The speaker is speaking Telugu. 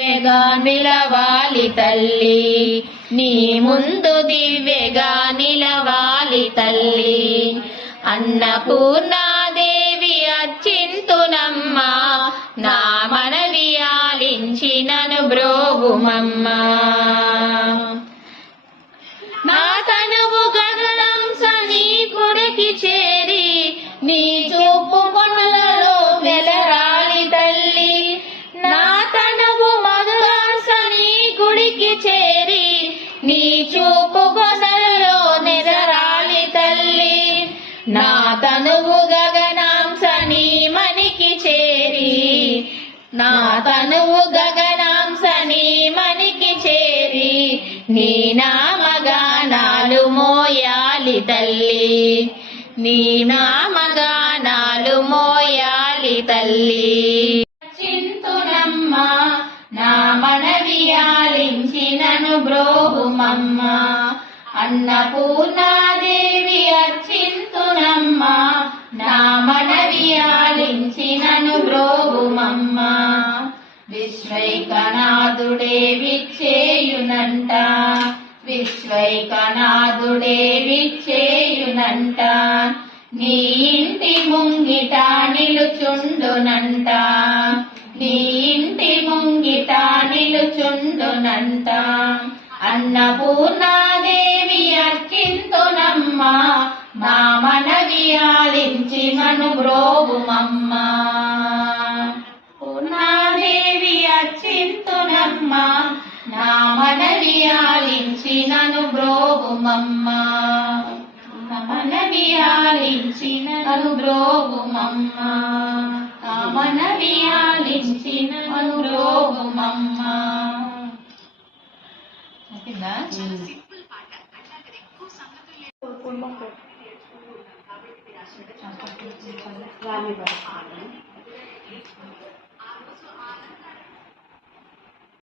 దివ్యగా నిలవాలి తల్లి. నీ ముందు దివ్యగా నిలవాలి తల్లి. అన్నపూర్ణాదేవి అచ్చింతునమ్మా నా మనవి ఆలించినను బ్రోవుమమ్మా. చూపు కొనలలో తల్లి నా తనువు గగనాంసని మనికి చేరి. నా తనువు గగనాంసని మనికి చేరి. నీ నామగానాలు మోయాలి తల్లి. నీ నామగానాలు మోయాలి తల్లి. ఆలించినను బ్రోహుమమ్మ. అన్నపూర్ణాదేవి అర్చింతునమ్మ. నా మనవి ఆలించినను బ్రోహుమమ్మ. విశ్వైకనాథుడే విచ్చేయునంట. విశ్వైకనాథుడే విచ్చేయునంట. నీ ఇంటి ముంగిట నిలుచుండునంట. నీ ఇంటి ముంగిట నిలుచుండునంట. అన్నపూర్ణాదేవి అర్చింతునమ్మ మా మనవి ఆలించి మను బ్రోగుమమ్మ పూర్ణాదేవి అచ్చింతునమ్మ నా మనవి ఆలించినను బ్రోగుమమ్మ నా మనవి ఆలించినను బ్రోగుమమ్మ నా మనవి ఆలించినను బ్రోగుమమ్మ ఓకేనా రామి పడుతుంది